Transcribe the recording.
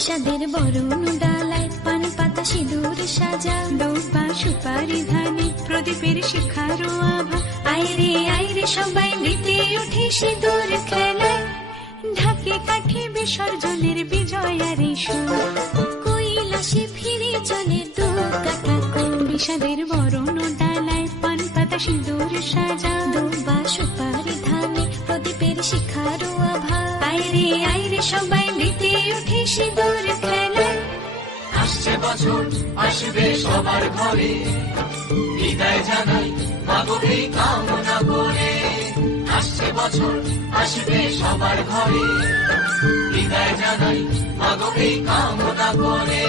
বিষাদের বরণ ডালায় পান পাতা সিঁদুর সাজা, দৌপা সুপারি ধানে প্রদীপের শিখারো আভা। আইরে সবাই মেতে উঠে সিঁদুর খেলায়, ঢাকে কাঠে বিসর্জনের বিজয়ার সুর। কৈলাসে ফিরে চলে দু কাটা কোল, বিষাদের বরণ ডালায় পান পাতা সিঁদুর সাজা, দৌপা সুপারি ধানে প্রদীপের শিখারো আভা। আইরে সবাই মেতে উঠে সিঁদুর খেলায়। আসছে বছর আসবে সবার ঘরে, বিদায় জানাই মাগো এই কামনা করে। আসছে বছর আসবে সবার ঘরে, বিদায় জানাই মাগো এই কামনা করে।